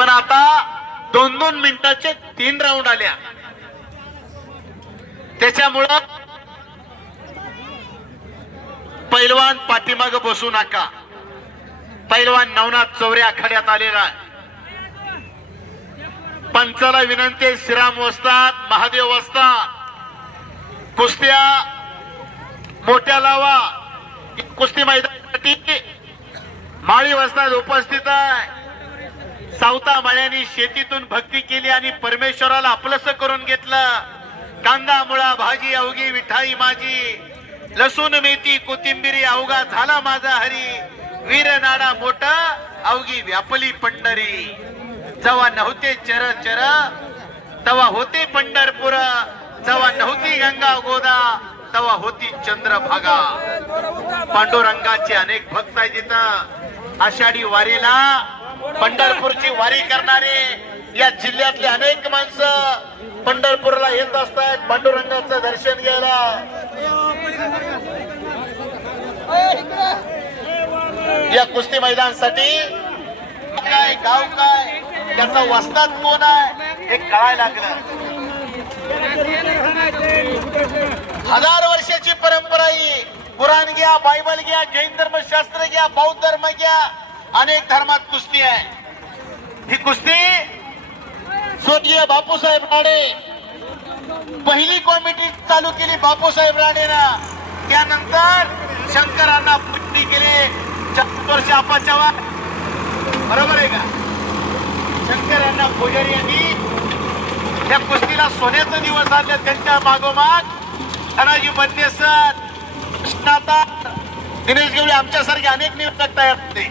पण आता 2-2 मिनिटाचे 3 राऊंड आल्या. त्याच्यामुळं पैलवान पाठीमाग बसू नका. पैलवान नवनाथ चौरे आखाड्यात आलेला आहे. पंचाला विनंती आहे, श्रीराम वस्ताद, महादेव वस्ताद, कुस्त्या मोठ्या लावा. कुस्ती मैदानासाठी माळी वस्ताद उपस्थित आहे. सावता माळ्यांनी शेतीतून भक्ती केली आणि परमेश्वराला आपलंस करून घेतलं. कांदा मुळा भाजी अवघी विठाई माझी, लसूण मेथी कोथिंबिरी अवघा झाला माझा हरी. वीर नाडा मोठा अवघी व्यापली पंढरी. जवा नव्हते चर चर तवा होते पंढरपूर. जवा नव्हती गंगा गोदा तवा होती चंद्रभागा. पांडुरंगाचे अनेक भक्त आहेत तिथं. आषाढी वारीला पंढरपूरची वारी करणारे या जिल्ह्यातले अनेक माणसं पंढरपूरला येत असतात पांडुरंगाचं दर्शन घ्यायला. या कुस्ती मैदानासाठी काय गाव काय त्याचा वस्ताद कोण आहे हे कळायला लागलं. 1000 वर्षाची परंपरा ही. कुराण घ्या, बायबल घ्या, जैन धर्मशास्त्र घ्या, बौद्ध धर्म घ्या, अनेक धर्मात कुस्ती आहे. ही कुस्ती स्वर्गीय बापूसाहेब राणे पहिली कॉमिटी चालू केली बापूसाहेब राणेना. त्यानंतर शंकरांना पुष्टी केली. 4 वर्ष आपाच्यावर बरोबर आहे का. शंकरांना पुजारी यांनी त्या कुस्तीला सोन्याचा दिवस आणले. त्यांच्या मागोमाग धनाजी बन्ने सर, दिनेश गवळी आमच्यासारखे अनेक नियोजक तयार होते.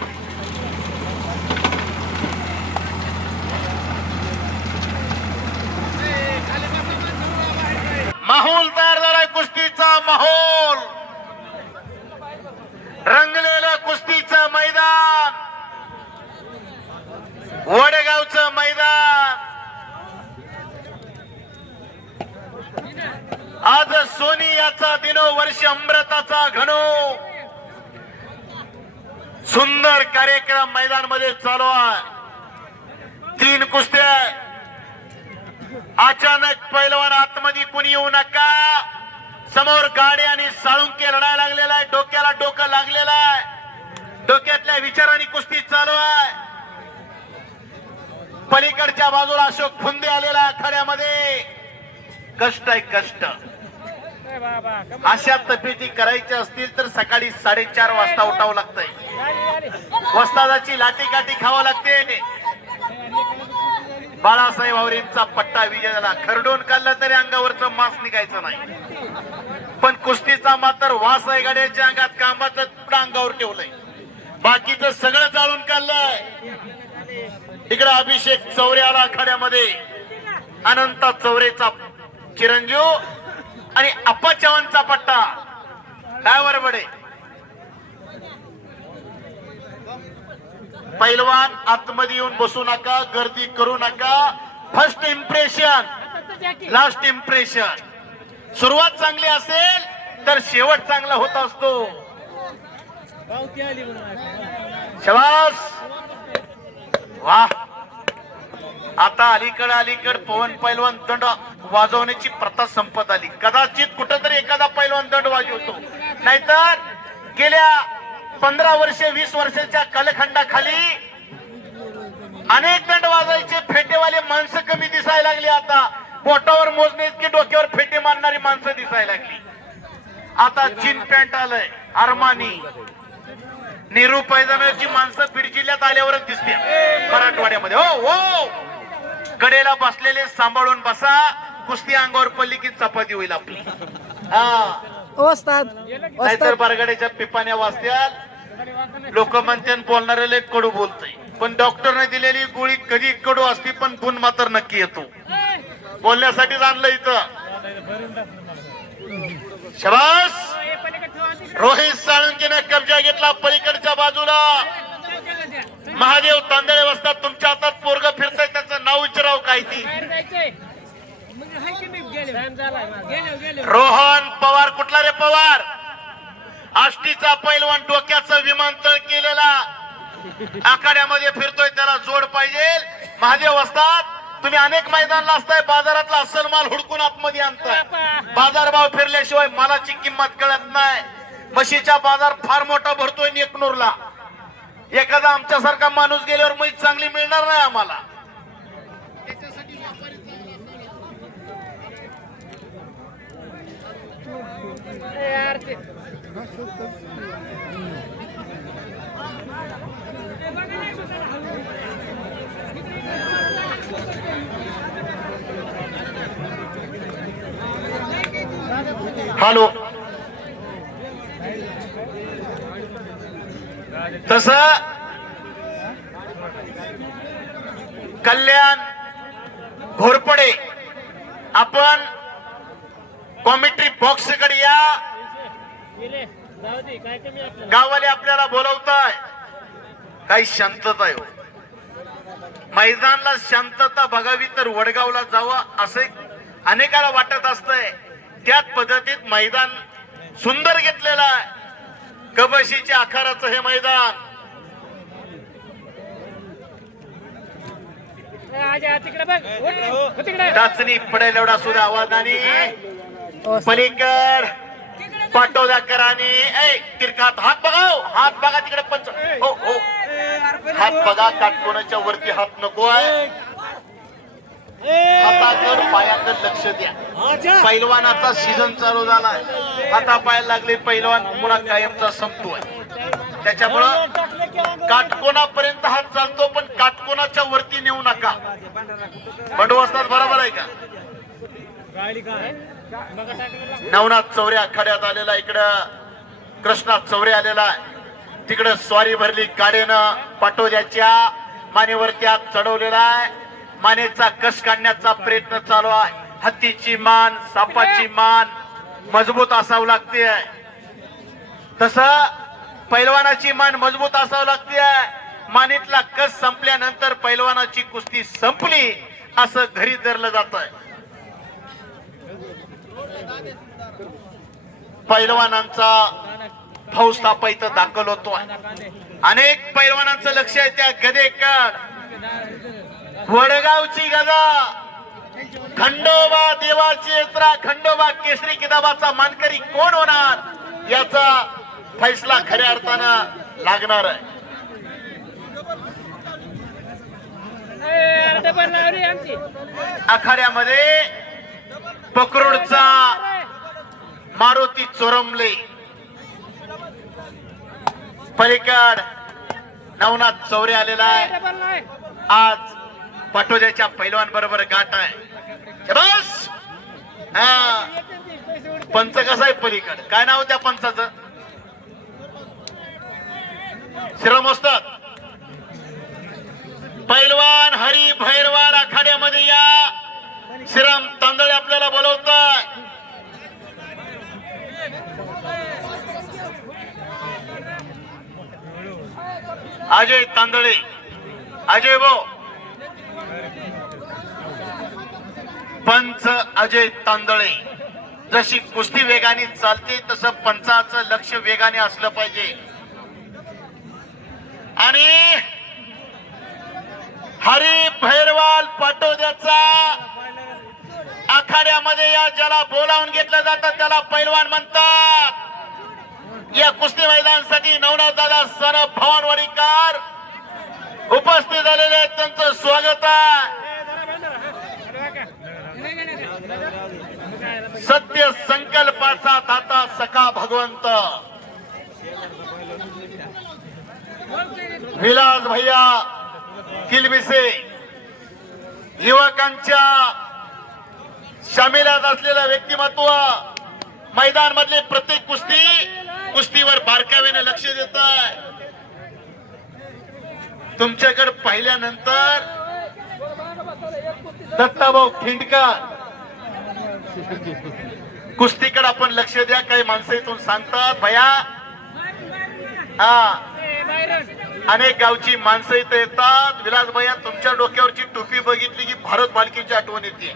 माहोल तयार झालाय कुस्तीचा माहोल. रंगलेलं कुस्तीचं मैदान, वडगावचं मैदान. आज सोनी याचा दिनो वर्ष अमृताचा घनो. सुंदर कार्यक्रम मैदान मध्ये चालू आहे. 3 कुस्त्या. अचानक पैलवान आतमध्ये कुणी येऊ नका. समोर गाडी आणि साळुंके लढायला लागलेला आहे. डोक्याला डोकं लागलेलं आहे. डोक्यातल्या विचारांनी कुस्ती चालू आहे. पलीकडच्या बाजूला अशोक फुंदे आलेला आखाड्यामध्ये. कष्ट आहे कष्ट. अशा तब्येती करायच्या असतील तर सकाळी 4:30 वाजता उठावं लागतंय. वस्तादाची लाठी काठी खावं लागते. बाळासाहेब आवरेंचा पट्टा विजय झाला. खरडून काढला तरी अंगावरचं मांस निघायचं नाही. पण कुस्तीचा मात्र वास आहे. गाड्याच्या अंगात कामाचं तुकडा अंगावर ठेवलंय. बाकीचं सगळं जाळून काढलंय. इकडे अभिषेक चौरे आला आखाड्यामध्ये. अनंत चौरेचा चिरंजीव आणि अप्पा चव्हाणचा पट्टा. काय बरोबर आहे. पैलवान आतमध्ये येऊन बसू नका, गर्दी करू नका. First impression last impression. सुरुवात चांगली असेल तर शेवट चांगला होत असतो. शाबास. वाह. आता अलीकड पवन पैलवान दंड वाजवण्याची प्रथा संपत आली. कदाचित कुठेतरी एखादा पैलवान दंड वाजवतो. नाहीतर गेल्या 15 वर्षे 20 वर्षाच्या कालखंडाखाली अनेक दंड वाजायचे. फेटेवाले माणसं कमी दिसायला लागली. आता पोटावर मोजणे इतकी डोक्यावर फेटे मारणारी माणसं दिसायला लागली. आता जीन पॅन्ट आलंय, अरमानी, नेहरू पैजाम्याची माणसं बीड जिल्ह्यात आल्यावरच दिसते मराठवाड्यामध्ये. हो हो. कडेला बसलेले सांभाळून बसा. कुस्ती अंगावर पडली की चपाती होईल आपली. नाहीतर बरगड्याच्या पिपाण्या वाजत्याल. लोक म्हणते बोलणारे लय कडू बोलतय. पण डॉक्टरने दिलेली गोळी कधी कडू असती पण गुण मात्र नक्की येतो. बोलण्यासाठीच आणलं इथं. शाबास. रोहित साळुंकेने कब्जा घेतला पलीकडच्या बाजूला. महादेव तांदळे वाजता तुमच्या हातात पोरग फिरतय. त्याचं नाव विचाराव काय ती. रोहन पवार. कुठला रे पवार. आष्टीचा पैलवान. डोक्याचं विमानतळ केलेला. आखाड्यामध्ये फिरतोय. त्याला जोड पाहिजे. महादेव वस्तात तुम्ही अनेक मैदानला असताय, बाजारातला अस्सल माल हुडकून आतमध्ये आणताय. बाजारभाव फिरल्याशिवाय मालाची किंमत कळत नाही. म्हशीचा बाजार फार मोठा भरतोय नेकनूरला. एखादा आमच्यासारखा माणूस गेल्यावर म्हैस चांगली मिळणार नाही आम्हाला. हॅलो, तस कल्याण घोरपडे आपण कॉमेंट्री बॉक्स कडे या. गाववाले आपल्याला बोलवताय. काही शांतता आहे. मैदानला शांतता बघावी तर वडगावला जावं असे अनेकाला वाटत असतंय. त्याच पद्धतीत मैदान सुंदर घेतलेलं आहे. कबशीच्या आकाराचं हे मैदान. टाचणी पडेल एवढा सुद्धा आवाज आणि पलीकड पाटोदाकरांनी तिरकात हात बघाव. हात बघा तिकडे पंच. हो हो, हात बघा. काटकोणाच्या वरती हात नको आहे. हाताकड पायाकड लक्ष द्या. पैलवानाचा सीझन चालू झालाय. हातापायाला लागले पैलवान पुन्हा कायमचा संपतोय. त्याच्यामुळं काटकोणापर्यंत हात चालतो, पण काटकोणाच्या वरती नेऊ नका. बंडू असतात बरोबर आहे का? नवनाथ चौरे आखाड्यात आलेला, इकडं कृष्णात चौरे आलेला आहे. तिकडं स्वारी भरली गाडीनं पाटोद्याच्या मानेवरती हात चढवलेला आहे. मानेचा कस काढण्याचा प्रयत्न चालू आहे. हत्तीची मान, सापाची मान मजबूत असावं लागते. तस पैलवानाची मान मजबूत असावं लागते. मानेतला कस संपल्यानंतर पैलवानाची कुस्ती संपली असं घरी धरलं जात आहे. पैलवानांचा फौजतापा इथं दाखल होतोय. अनेक पैलवानांचं लक्ष आहे त्या गदेकड. वडगावची गदा, खंडोबा देवाची यात्रा, खंडोबा केसरी किताबाचा मानकरी कोण होणार याचा फैसला खऱ्या अर्थानं लागणार आहे. आखाड्यामध्ये पकरूडचा मारुती चोरमले, पलीकड नवनाथ चौरे आलेला आहे. आज पाटोद्याच्या पैलवान बरोबर गाठ आहे. बस पंच कसा आहे पलीकड? काय नाव त्या पंचाचं? श्रम असतात. पैलवान हरी भैरवान आखाड्यामध्ये या. श्रीराम तांदळे आपल्याला बोलवताय. अजय तांदळे, अजय भाऊ, पंच अजय तांदळे. जशी कुस्ती वेगाने चालते तसं पंचाचं लक्ष वेगाने असलं पाहिजे. आणि हरी भैरवाल पाटोद्याचा आखाड्यामध्ये या ज्याला बोलावून घेतलं जातं त्याला पैलवान म्हणतात. या कुस्ती मैदानासाठी नवनाथ दादा सर भवानवाडीकर उपस्थित झालेले आहेत. त्यांचं स्वागत आहे. सत्य संकल्पाचा दाता सखा भगवंत विलास भैया किलबिसे युवकांच्या शामिलात असलेलं व्यक्तिमत्व. मैदान मधले प्रत्येक कुस्तीवर बारकाव्याने लक्ष देत आहे. तुमच्याकडे पाहिल्यानंतर दत्ताभाऊ खिंडकर कुस्तीकडे आपण लक्ष द्या. काही माणसं इथून सांगतात भया अनेक गावची माणसं इथं येतात. विलास भैया तुमच्या डोक्यावरची टोपी बघितली की भारत मालकीची आठवण येते.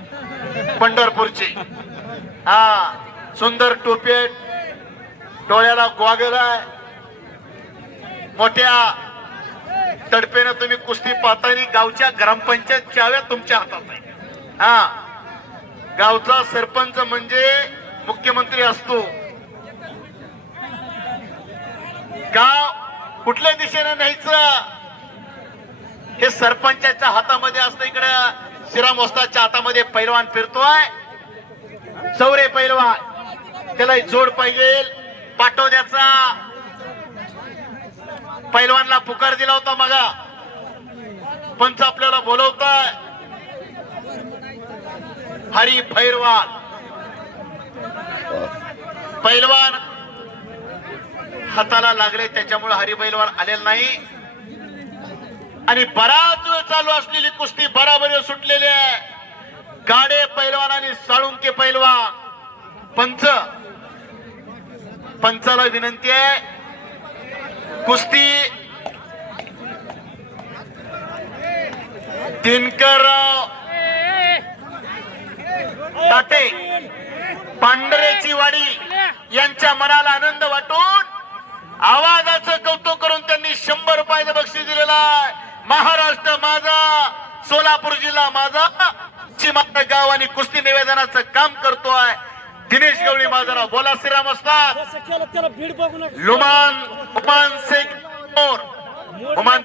पंढरपूरची सुंदर टोपी आहे. डोळ्याला गॉगल आहे. मोठ्या तडपेनं तुम्ही कुस्ती पाहताना गावच्या ग्रामपंचायत चाव्या तुमच्या हातात आहे. हा, गावचा सरपंच म्हणजे मुख्यमंत्री असतो. गाव कुठल्या दिशेने न्यायचं हे सरपंचाच्या हातामध्ये असतं. इकडं श्रीराम वस्तादच्या हातामध्ये पैलवान फिरतोय, चौरे पैलवान, त्याला जोड पाहिजे पाटोद्याचा. पैलवानला पुकार दिला होता मगा, पंच आपल्याला बोलवताय. हरी भैरवान पैलवान हाताला लागले, त्याच्यामुळे हरी पैलवान आलेला नाही. आणि बराच वेळ चालू असलेली कुस्ती बराबरी सुटलेली आहे. गाडे पैलवान आणि साळुंके पैलवान. पंचाला विनंती आहे, कुस्ती दिनकरराव ताटे पांढरेची वाडी यांच्या मनाला आनंद वाटून आवाजाचं कौतुक करून त्यांनी 100 रुपयाचं बक्षीस दिलेलं आहे. महाराष्ट्र माझा, सोलापूर जिल्हा माझा, माझं गाव आणि कुस्ती निवेदनाचं काम करतोय दिनेश गवळी माझा. बोला श्रीराम वस्ताद. उमान शेख, उमान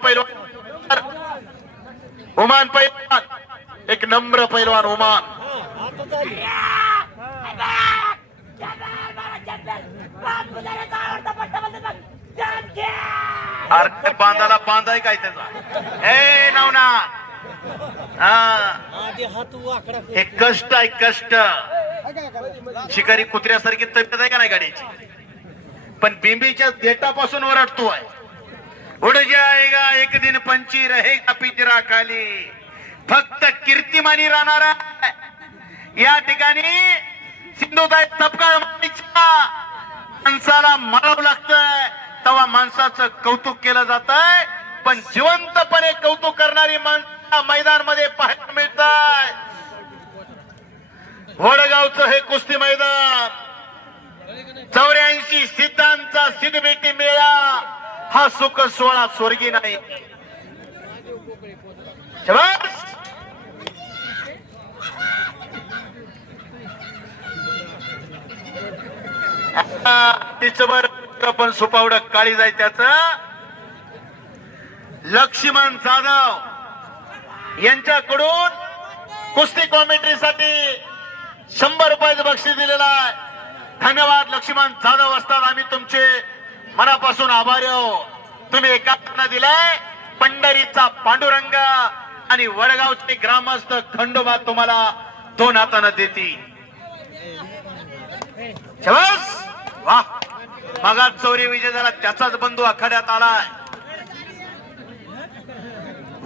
पैलवान, एक नम्र पैलवान उमान. अरे बांधाला बांधाय काय त्याचा, हे नवना. हे कष्ट आहे, कष्ट. शिकारी कुत्र्यासारखी तब्येत आहे का नाही गाडीची, पण बिंबीच्या देटापासून ओरडतोय. उड जाएगा एक दिन पंची रहेगा पिंजरा खाली. फक्त कीर्तिमानी राहणार या ठिकाणी सिंधुताई तपकाळ माणसाला मारावं लागतंय, तेव्हा माणसाचं कौतुक केलं जात आहे. पण जिवंतपणे कौतुक करणारी माणसं मैदान मध्ये पाहायला मिळतात. वडगावचं हे कुस्ती मैदान 84 सिद्धांचा सिद्धबेटी मेळा हा सुख सोहळा स्वर्गी नाही. शाबास. तिचं पण सुपावड काळी जाय. त्याच लक्ष्मण जाधव यांच्याकडून कुस्ती कॉमेंट्रीसाठी 100 रुपयाचं बक्षीस दिलेलं आहे. धन्यवाद लक्ष्मण जाधव असतात. आम्ही तुमचे मनापासून आभारी आहोत. तुम्ही एकांना दिलाय. पंढरीचा पांडुरंग आणि वडगावचे ग्रामस्थ खंडोबा तुम्हाला 2 हाताने देतील. शाबास. वाह. मगात चौरी विजय झाला, त्याचाच बंधू आखाड्यात आलाय.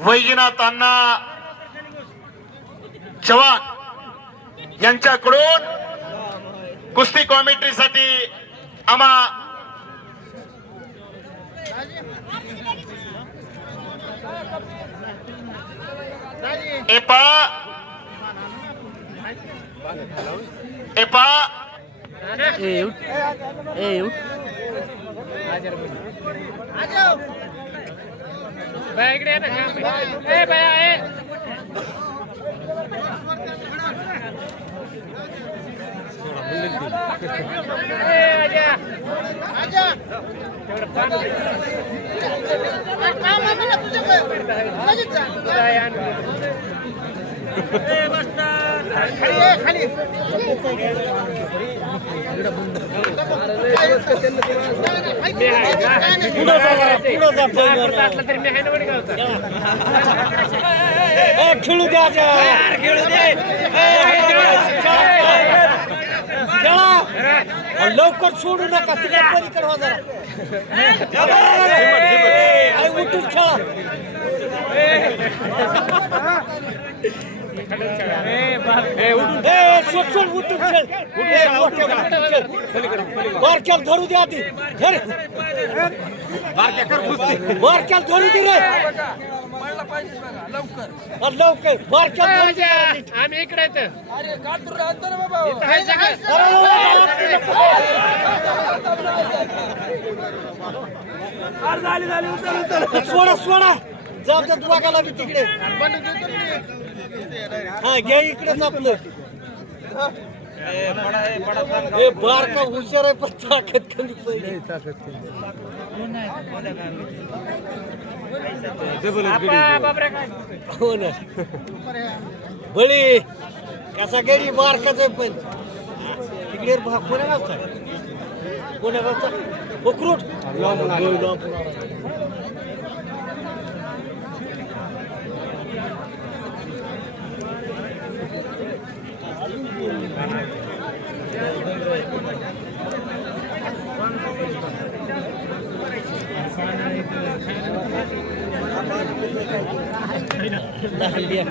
वैजनाथ अण्णा चव्हाण यांच्याकडून कुस्ती कॉमेंट्रीसाठी आम्हा खेळू द्या, लवकर सोडू नका. तिला पलीकडे हो जरा. उठून खेळा. उठून खेळ. बारक्याला धरू द्या आधी. बारक्याला धरू दे रे. लवकर बारक्याला. आम्ही इकडे सोडा सोडा. जाऊ द्या बघायला बी तिकडे हा घ्या इकडेच आपलं हे बारका हुशार आहे पण ताकद कमी पडली हो ना बळी कसा गेली बारकाच आहे पण तिकडे कोण्या गावचा कोण्या गावचा उकरूट हल्ली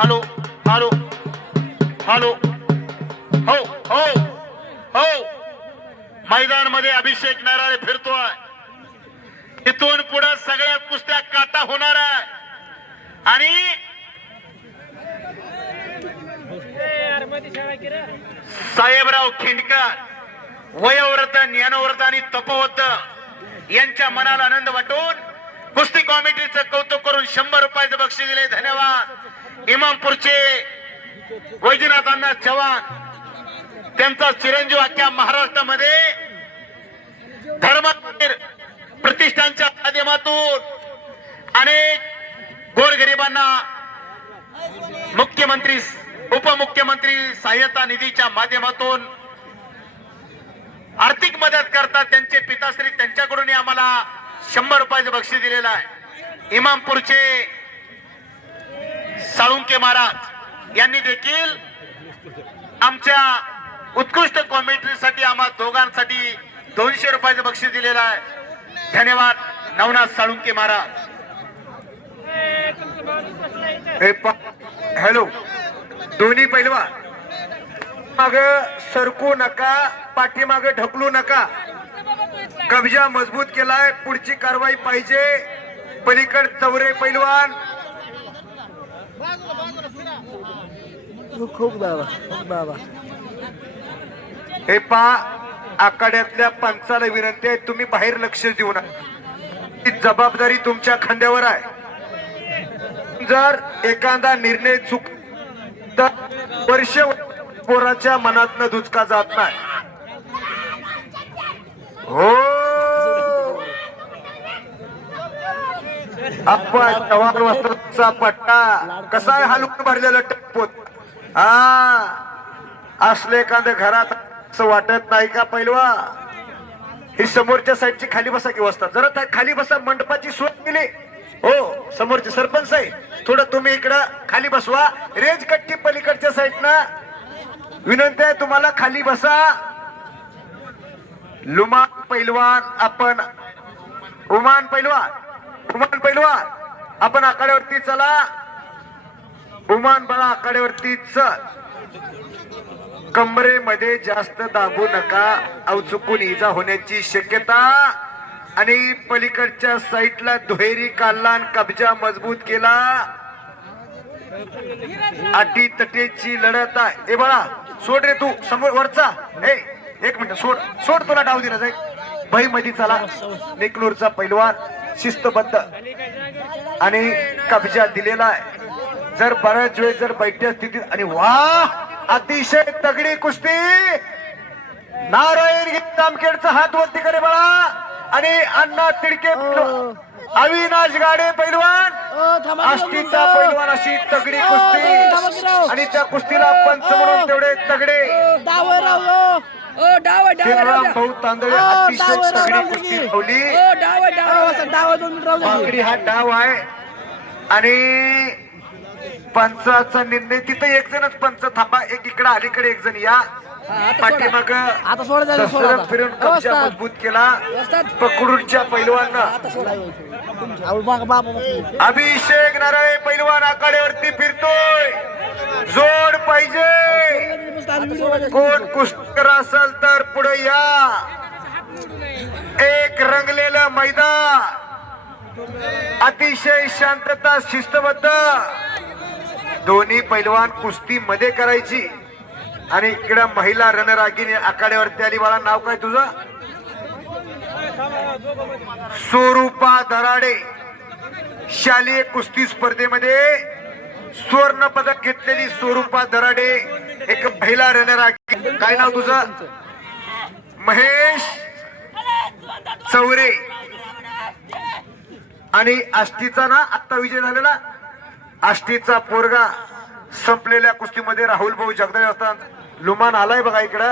हॅलो हॅलो हॅलो हो हो हो मैदान मध्ये अभिषेक नाराळे फिरतोय. इथून पुढे सगळ्या कुस्त्या काटा होणार आहे आणि साहेबराव खिंडकर वयोव्रत ज्ञानव्रत आणि तपवत यांच्या मनाला आनंद वाटून कुस्ती कमिटीचं कौतुक करून 100 रुपयाचं बक्षीस दिले. धन्यवाद. इमामपूरचे वैजनाथांना चव्हाण त्यांचा चिरंजीव अख्ख्या महाराष्ट्रामध्ये धर्मवीर प्रतिष्ठानच्या माध्यमातून अनेक गोरगरिबांना मुख्यमंत्री उपमुख्यमंत्री सहाय्यता निधीच्या माध्यमातून आर्थिक मदत करतात. त्यांचे पिताश्री त्यांच्याकडून आम्हाला 100 रुपयाचं बक्षीस दिलेलं आहे. इमामपूरचे साळुंके महाराज यांनी देखील आमच्या उत्कृष्ट कॉमेंट्रीसाठी आम्हा दोघांसाठी 200 रुपयाचं बक्षीस दिलेलं आहे. धन्यवाद नवनाथ साळुंके महाराज. हॅलो दोन्ही पैलवान माग सरकू नका, पाठीमाग ढकलू नका. कब्जा मजबूत केलाय, पुढची कारवाई पाहिजे. पलीकड चौरे पैलवान खूप बाबा बाबा. हे पा आखाड्यातल्या पंचाला विनंती आहे, तुम्ही बाहेर लक्ष देऊ नका. ही जबाबदारी तुमच्या खांद्यावर आहे. जर एखादा निर्णय चुक तर वर्ष पोराच्या मनातनं दुचका जात नाही. हो आप्पा जवाहर वस्त्राचा पट्टा कसा आहे हलवून भरलेला टप्पोत. असले एखादं घरात असं वाटत नाही का पैलवा. ही समोरच्या साईडची खाली बसा की वस्तात जरा त्या खाली बसा. मंडपाची सोय केली हो. समोरचे सरपंच आहे थोडं तुम्ही इकडं खाली बसवा. रेंज कट्टी पलीकडच्या साईडनं विनंती आहे तुम्हाला खाली बसा. लुमान पैलवान आपण उमान पैलवान आपण आखाड्यावरती चला. उमान बळा आखाड्यावरती चल. कमरेमध्ये जास्त दाबू नका, अवचुकून इजा होण्याची शक्यता. आणि पलीकडच्या साईडला दुहेरी काढला, कब्जा मजबूत केला. अटी तटेची लढत आहे. ए बाळा सोड रे तू समोर वरचा. ए एक मिनिट सोड तुला डाव दिला जाईल. भाई मध्ये चला. नेकनूरचा पैलवान शिस्तबद्ध आणि कब्जा दिलेला आहे. जर बऱ्याच वेळ जर बैठ्या स्थितीत आणि वा अतिशय तगडी कुस्ती. नारायण जामखेडचा हात वरती करे बाळा. आणि अण्णा तिडके अविनाश गाडे पैलवान आष्टीचा पैलवान अशी तगडी कुस्ती. आणि त्या कुस्तीला पंच म्हणून तेवढे तगडे भाऊ तांदळे अतिशय तगडी कुस्ती ठेवली. मागडी हा डाव आहे आणि पंचाचा निर्णय तिथे एक जणच पंच थांबा. एक इकडे अलीकडे एक जण या. पाठीमाग फिरून कब्जा मजबूत केला. पकडूनच्या पैलवांना अभिषेक नारायण पैलवान आखाड्यावरती फिरतोय. जोड पाहिजे. कोण कुस्ती असेल तर पुढे या. एक रंगलेलं मैदान, अतिशय शांतता, शिस्तबद्ध. दोन्ही पैलवान कुस्ती मध्ये करायची. आणि इकडे महिला रणरागिणी आखाड्यावरती आली. बाळा नाव काय तुझं? स्वरूपा दराडे. शालेय कुस्ती स्पर्धेमध्ये सुवर्ण पदक घेतलेली स्वरूपा दराडे एक महिला रणरागिणी. काय नाव तुझं? महेश चौरे. आणि आष्टीचा ना आत्ता विजय झालेला आष्टीचा पोरगा संपलेल्या कुस्तीमध्ये राहुल भाऊ जगदाळे असतात. लुमान आलाय बघा इकडं.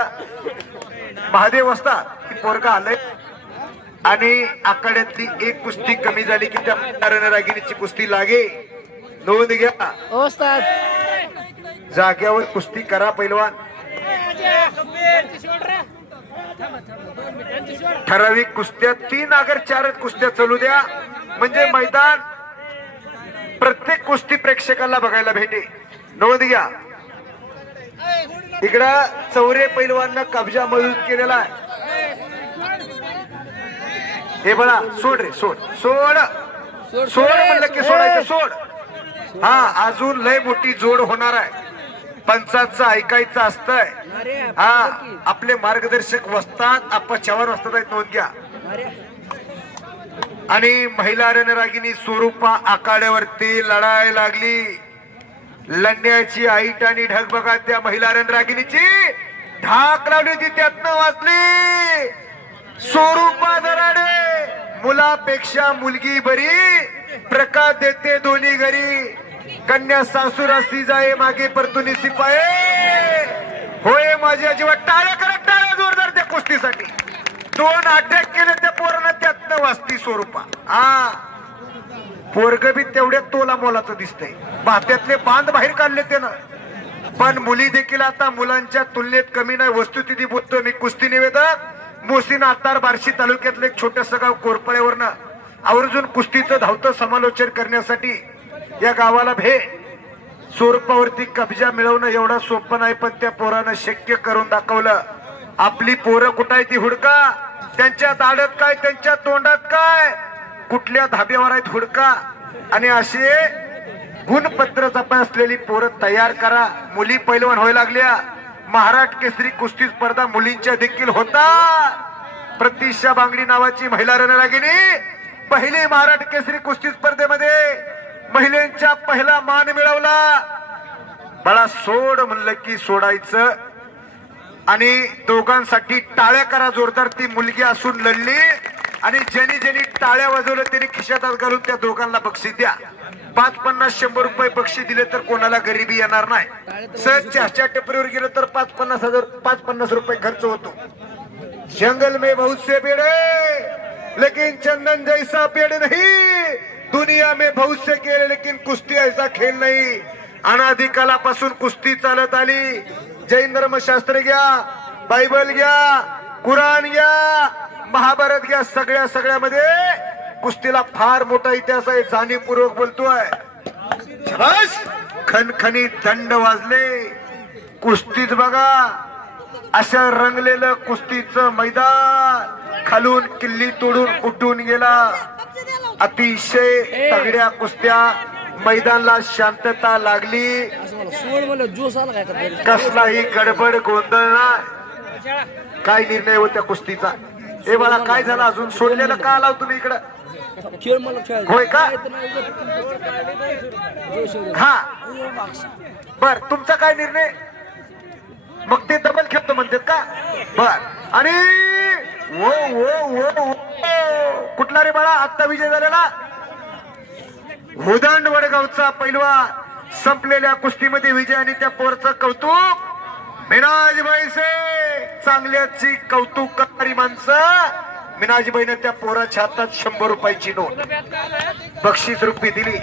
महादेव असतात पोरगा आलाय. आणि आखाड्यातली एक कुस्ती कमी झाली की त्या रणरागिणीची कुस्ती लागे. नोंद घ्या. जाग्यावर कुस्ती करा पैलवान. ठराविक कुस्त्या 3 अगर 4 कुस्त्या चालू द्या म्हणजे मैदान प्रत्येक कुस्ती प्रेक्षकाला बघायला भेटे. नोंद घ्या. इकडं चौरे पैलवांना कब्जा मजबूत केलेला आहे. हे बघा सोड रे सोड सोड सोड म्हणलं की सोडायचं सोड. हा अजून लय मोठी जोड होणार आहे. पंचाचं ऐकायचं असतंय. हा आपले मार्गदर्शक वस्तात आप्पा चव्हाण वस्तात आहेत. नोंद घ्या. आणि महिला रणरागिनी स्वरूपा आखाड्यावरती लढाई लागली. लढण्याची ऐट आणि ढग बघा त्या महिला रणरागिनीची ढाक लावली होती त्यातनं वाचली. स्वरूपा दराडे मुलापेक्षा मुलगी बरी प्रकाश देते दोन्ही घरी. कन्या सासूर असती जाये मागे परतुनी सिपाये होय माझी अजिबात. टाळ्या करत टाळ्या जोरदार त्या कुस्तीसाठी. 2 अटॅक केले त्या पोरांना त्यातनं वाचती स्वरूपा. हा पोरग बी तेवढ्या तोला मोलाचं दिसतंय. भात्यातले बांध बाहेर काढले त्यानं. पण मुली देखील आता मुलांच्या तुलनेत कमी नाही. वस्तुस्थिती बोलतो मी. कुस्ती निवेदक मोसीन आतार बार्शी तालुक्यातलं एक छोटस गाव कोरपळ्यावरनं आवर्जून कुस्तीचं धावतं समालोचन करण्यासाठी या गावाला भेट. स्वरूपावरती कब्जा मिळवणं एवढं सोपं नाही. पण त्या पोरानं शक्य करून दाखवलं. आपली पोरं कुठं आहे ती हुडका. त्यांच्या दाढत काय त्यांच्या तोंडात काय कुठल्या धाब्यावर आहेत हुडका. आणि असे गुणपत्र असलेली पोरं तयार करा. मुली पैलवान व्हायला लागल्या. महाराष्ट्र केसरी कुस्ती स्पर्धा मुलींच्या देखील होता. प्रतीक्षा बांगडी नावाची महिला रणरागिनी पहिली महाराष्ट्र केसरी कुस्ती स्पर्धेमध्ये महिलांच्या पहिला मान मिळवला. बाळा सोड म्हणलं की सोडायचं. आणि दोघांसाठी टाळ्या करा जोरदार. ती मुलगी असून लढली आणि ज्यांनी ज्यांनी टाळ्या वाजवल्या त्यांनी खिशात घालून त्या दोघांना बक्षीस द्या. 5, 50, 100 रुपये बक्षीस दिले तर कोणाला गरिबी येणार नाही. सहज चहाच्या टपरीवर गेलं तर 5-50 रुपये खर्च होतो. जंगल में बहुत से पेड़ है लेकिन चंदन जैसा पेड़ नहीं. दुनिया में बहुत से खेळ लेकिन कुस्ती ऐसा खेळ नाही. अनादिकालापासून कुस्ती चालत आली. जैन धर्मशास्त्र घ्या, बायबल घ्या, कुराण घ्या, महाभारत घ्या. सगळ्यामध्ये कुस्तीला फार मोठा इतिहास आहे. जाणीवपूर्वक बोलतोय. खणखणीत दंड वाजले. कुस्तीच बघा असं रंगलेलं कुस्तीचं मैदान. खालून किल्ली तोडून उठून गेला. अतिशय तगड्या कुस्त्या. मैदानाला शांतता लागली. कसलाही गडबड गोंधळ नाही. काय निर्णय होत्या कुस्तीचा. हे मला काय झालं अजून सोडलेलं का आलाव तुम्ही इकडं. होय का. हा बर तुमचा काय निर्णय. मग ते डबल खेळतो म्हणतात का. बर आणि वो वो वो कुठला रे बाळा आत्ता विजय झालेला. उदंड वडगावचा पैलवान. संपलेल्या कुस्तीमध्ये विजय आणि त्या पोरचं कौतुक. मिनाजबाईचे चांगल्याची कौतुक करणारी माणसं. मिनाजबाईने त्या पोराच्या हातात 100 रुपयाची नोट बक्षीस रूपी दिली.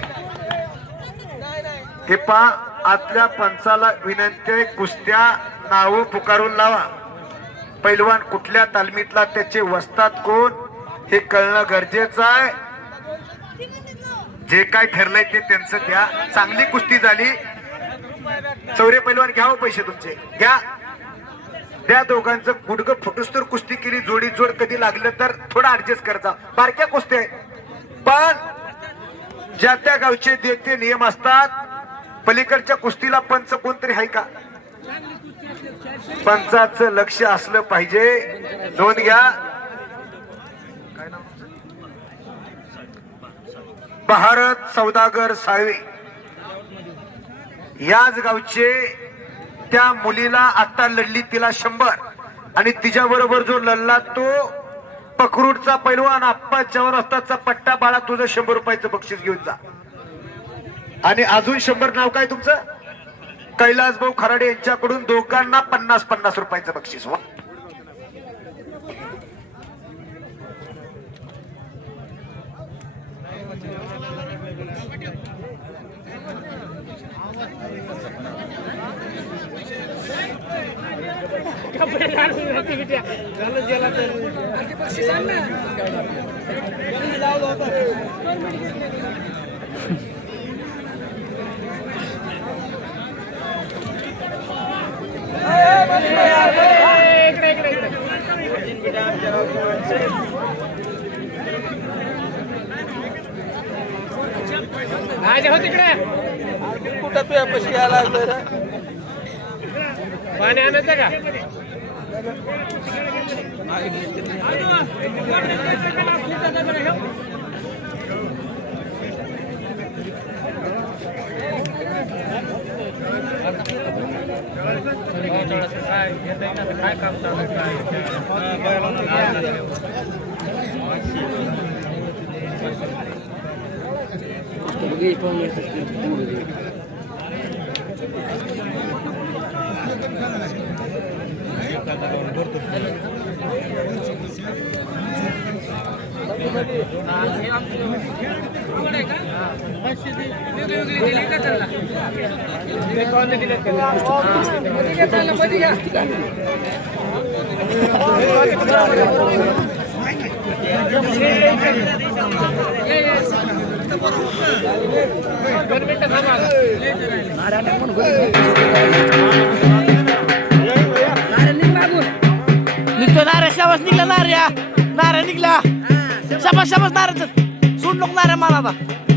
हे पा आतल्या पंचाला विनंती आहे. कुस्त्या नाव पुकारून लावा. पैलवान कुठल्या तालमीतला त्याचे वस्ताद कोण हे कळणं गरजेचं आहे. जे काय ठरलंय ते त्यांचं द्या. चांगली कुस्ती झाली. चौरे पैलवान घ्या पैसे तुमचे घ्या. त्या दोघांचं गुडघं फुटूस तर कुस्ती केली. जोडी जोड कधी लागलं तर थोडा ऍडजस्ट करायचा. बारक्या कुस्त्या पण ज्या त्या गावचे देते नियम असतात. पलीकडच्या कुस्तीला पंच कोणतरी आहे का. पंचाचं लक्ष असलं पाहिजे. नोंद घ्या. भारत सौदागर साळवे याच गावचे. त्या मुलीला आता लढली तिला 100 आणि तिच्या बरोबर जो लढला तो पखरूडचा पैलवान आप्पा चव्हाण वस्तादचा पट्टा. बाळा तुझं 100 रुपयाचं बक्षीस घेऊन जा. आणि अजून 100 नाव काय तुमचं. कैलास भाऊ खराडे यांच्याकडून दोघांना 50-50 रुपयाचं बक्षीस. माझ्या हो तिकडे कुठं तुझ्या पशी यायला लागलं पाणी आणायचं का काय काम चालू निघतो नाऱ्या शाबास निघला नाऱ्या निघला शाबास नाऱ्याच सोड नको नाऱ्या मला आता